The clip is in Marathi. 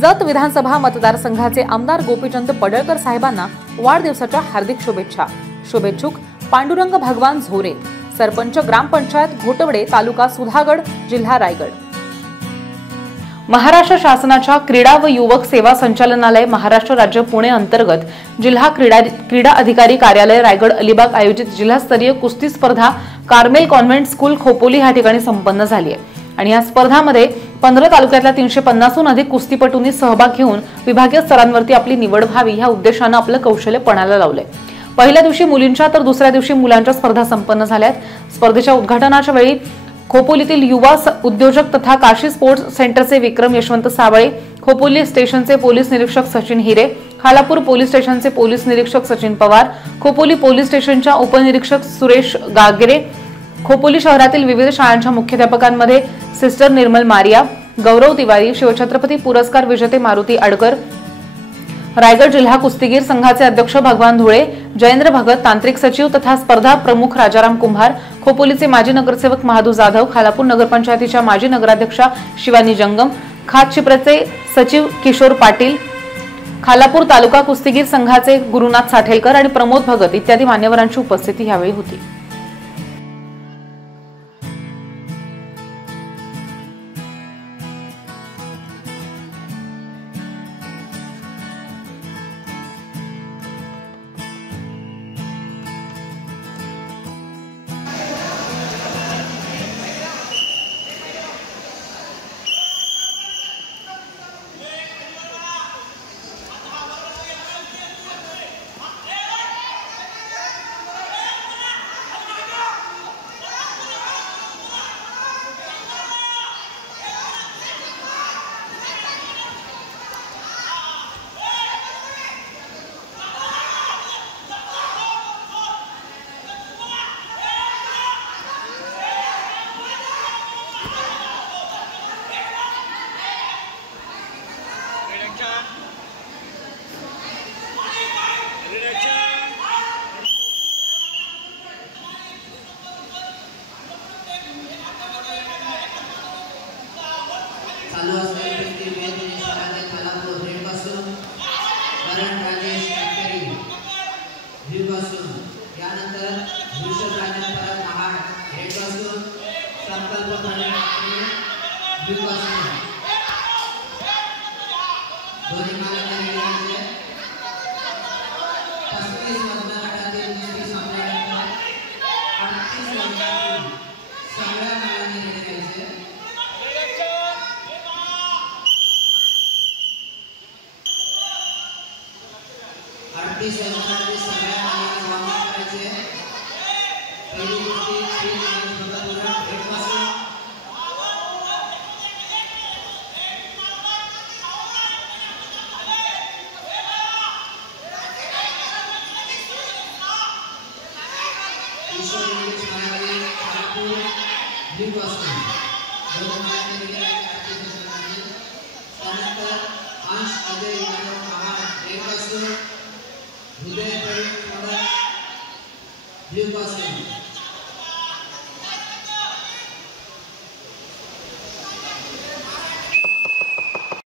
जत विधानसभा मतदारसंघाचे आमदार गोपीचंद पडळकर साहेबांना वाढदिवसाच्या हार्दिक शुभेच्छा। शुभेच्छुक पांडुरंग भगवान झोरे, सरपंच ग्रामपंचायत घोटवडे, तालुका सुधागड, जिल्हा रायगड। महाराष्ट्र शासनाच्या क्रीडा व युवक सेवा संचालनालय महाराष्ट्र राज्य पुणे अंतर्गत जिल्हा क्रीडा अधिकारी कार्यालय रायगड अलिबाग आयोजित जिल्हास्तरीय कुस्ती स्पर्धा कार्मेल कॉन्व्हेंट स्कूल खोपोली या ठिकाणी संपन्न झाली आहे आणि या स्पर्धामध्ये 15 तालुक्यातल्या 350हून अधिक कुस्तीपटूंनी सहभाग घेऊन विभागीय स्तरांवरती आपली निवड व्हावी ह्या उद्देशाने आपलं कौशल्य पणाला लावले। पहिल्या दिवशी मुलींच्या तर दुसऱ्या दिवशी मुलांच्या स्पर्धा संपन्न झाल्यात। स्पर्धेच्या उद्घाटनाच्या वेळी खोपोलीतील युवा उद्योजक तथा काशी स्पोर्ट्स सेंटरचे विक्रम यशवंत सावळे, खोपोली स्टेशनचे पोलीस निरीक्षक सचिन हिरे, खालापूर पोलीस स्टेशनचे पोलीस निरीक्षक सचिन पवार, खोपोली पोलीस स्टेशनच्या उपनिरीक्षक सुरेश गागरे, खोपोली शहरातील विविध शाळांच्या मुख्याध्यापकांमध्ये सिस्टर निर्मल मारिया, गौरव तिवारी, शिवछत्रपती पुरस्कार विजेते मारुती अडकर, रायगड जिल्हा कुस्तीगीर संघाचे अध्यक्ष भगवान धुळे, जयेंद्र भगत, तांत्रिक सचिव तथा स्पर्धा प्रमुख राजाराम कुंभार, खोपोलीचे माजी नगरसेवक महादू जाधव, खालापूर नगरपंचायतीच्या माजी नगराध्यक्षा शिवानी जंगम, खातशिप्रचे सचिव किशोर पाटील, खालापूर तालुका कुस्तीगीर संघाचे गुरुनाथ साठेलकर आणि प्रमोद भगत इत्यादी मान्यवरांची उपस्थिती यावेळी होती। चालू असलेली कुस्ती वेदने शहराचे खालापूर रेडपासून करण राजेश कॅटरी व्ह्यूपासून यानंतर भूषण राजन परत महाड रेडपासून संकल्प करणे व्ह्यूपासून दोन्ही मालकांनी दिले 35 मधल्या गटातील कुस्ती संपल्यानंतर 38 वर्षातील सगळ्या मालकांनी दिले 38 वर्षांचे सगळ्या मालकांना वामन करायचे। पहिली कुस्ती 3 नंबर रेडपासून किशोर इंग्लिश मराठी खालापूर व्ह्यूपासून दोन मालकांनी दिले 38 वर्षांचे। त्यानंतर अंश अजय यादव महाड रेडपासून हृदय व्ह्यूपासून